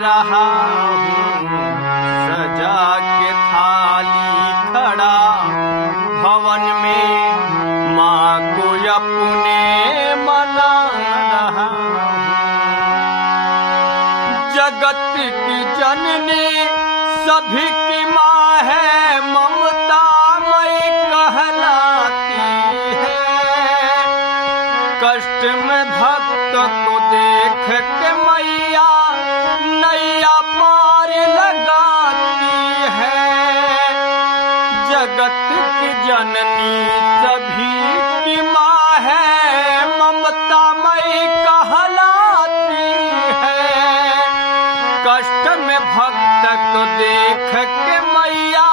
रहा हूँ सजा के थाली खड़ा भवन में माँ को अपने मना रहा हूँ। जगत की जननी सभी की माँ है, ममता मई कहलाती है। कष्ट में भक्त को देख के मैया नैया पार लगाती है। जगत की जननी सभी की माँ है, ममता मई कहलाती है। कष्ट में भक्त को देख के मैया